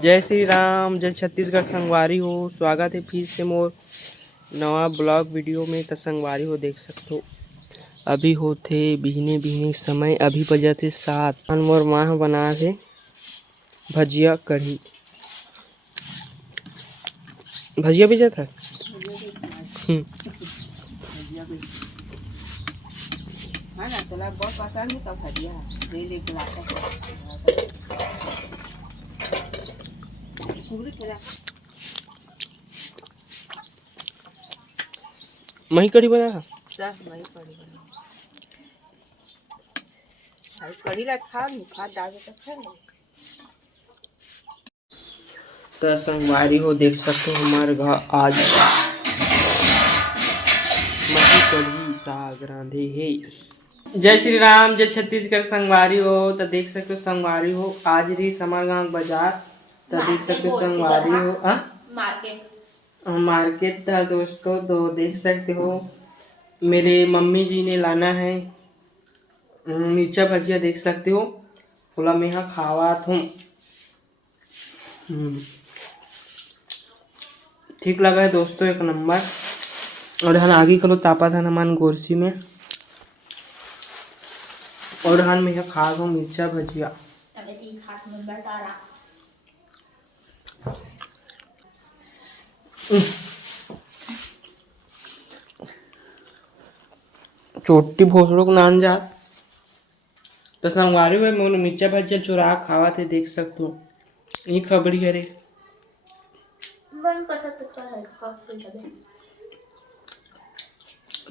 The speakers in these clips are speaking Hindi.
जय श्री राम, जय छत्तीसगढ़ संगवारी हो। स्वागत है फिर से मोर नवा ब्लॉग वीडियो में। तो संगवारी हो देख सकते हो अभी होते बिहने बिहने समय, अभी बजा थे 7। मोर माँ बना थे भजिया कढ़ी। भजिया बेचा था। मही कढ़ी बना था। तो संगवारी हो देख सकते हो हमारे घर आज मही कढ़ी साग रांधे है। जय श्री राम, जय छत्तीसगढ़ संगवारी हो। तो देख सकते हो संगवारी हो आज रही समार गांव बाजार। तो देख सकते हो संगवारी हो मार्केट था दोस्तों। तो देख सकते हो मेरे मम्मी जी ने लाना है मिर्चा भजिया। देख सकते हो बोला मैं यहाँ खावा हूँ। ठीक लगा है दोस्तों, एक नंबर। और हम आगे करो तापा था नमान गोरसी में। और हम मैं खा रहा हूँ मिर्चा भजिया। चोटी भोसड़ों को नान जात। तो संगवारी हुए मैं मिर्चा भजिया चुरा खावा थे। देख सकते हो ये खबरी है रे।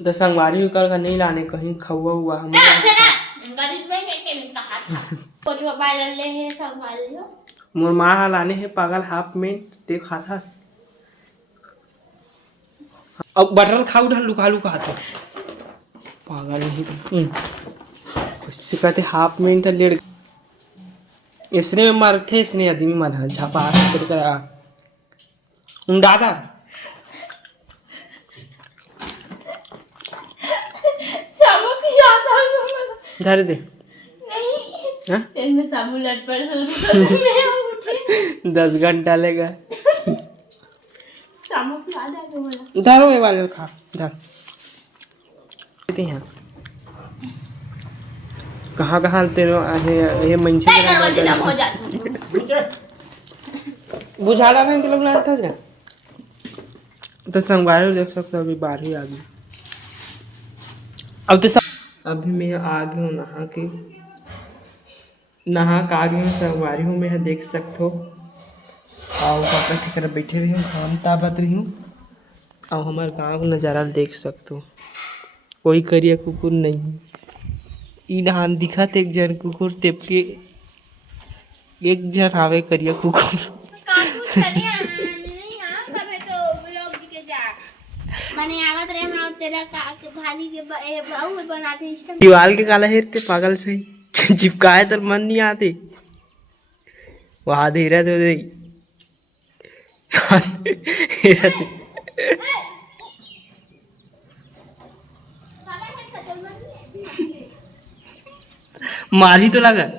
तो संगवारी हुई कल नहीं लाने कहीं खवा हुआ मोर माँ लाने है पागल हाफ में ते खाता। अब बटरल खाऊ ढल लुका लुका था पागल नहीं। उससे कहते हाफ मिनट लेट इसने में मारते इसने आदमी मारा झापा कर दादा धरे दे 10 घंटा लेगा। धरो ये वाले खा धर हैं। कहाँ कहाँ तेरे ये मंची बुझाड़ा नहीं के लोग ना था जा। तो संगवारी देख सकते हो अभी 12 आ गई। अब तो अभी मैं आ गई हूँ नहा के आ गई हूँ। संगवारी हूँ मैं देख सकते हो और कपड़े थी कर बैठे रही हूँ हम ताबत रही हूँ। और हमारे गाँव का नज़ारा देख सकते हो कोई करिया कुकुर नहीं। ई नहान दिखत एक जन कुकुर तेप के एक जन आवे करिया कुकुर। दीवाल के काला हेरते पागल सही चिपकाए तो मन नहीं आते वहां दे रहा तो मार ही तो लगा।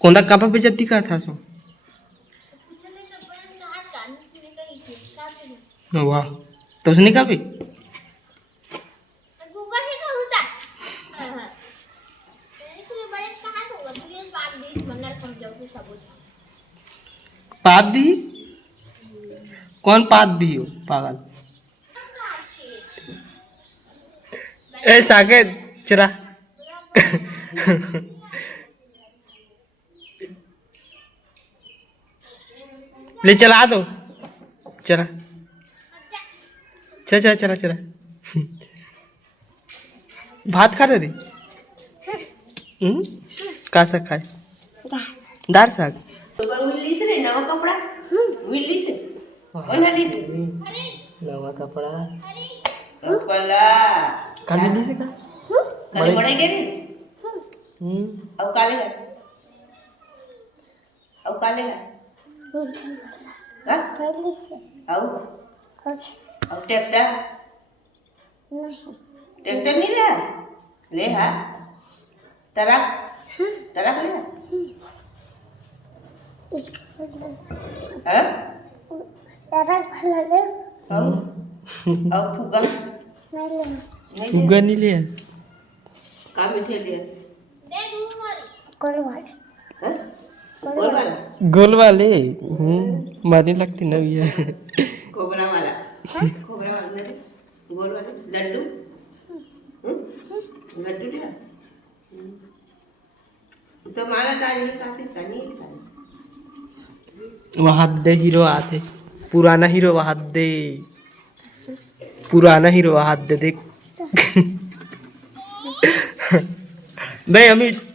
कौन कापा पे जत्ती का था सो वाह तो उसने कहा भी पाप दी कौन पाप दी हो पागल। ए साकेत चला ले चला दो चला चला चला चला चला भात खा रहे का साग खाए दार साग नवा कपड़ा का मिली से का अब काले का अब काले का हाँ? अब ट्रैक्टर ट्रैक्टर नहीं ले हाँ ट्रक ट्रक ले हाँ अब फुगा नहीं फुग्गा नहीं लिया काम इथे ले गोलवाल हाँ गोल वाला गोल वाले मारने लगती ना भैया खोबरा वाला नहीं गोल वाले लड्डू लड्डू दिला तो मारा तारी काफी नहीं इसका वहां दे हीरो आते पुराना हीरो वहां दे पुराना हीरो वहां दे देख भाई अमित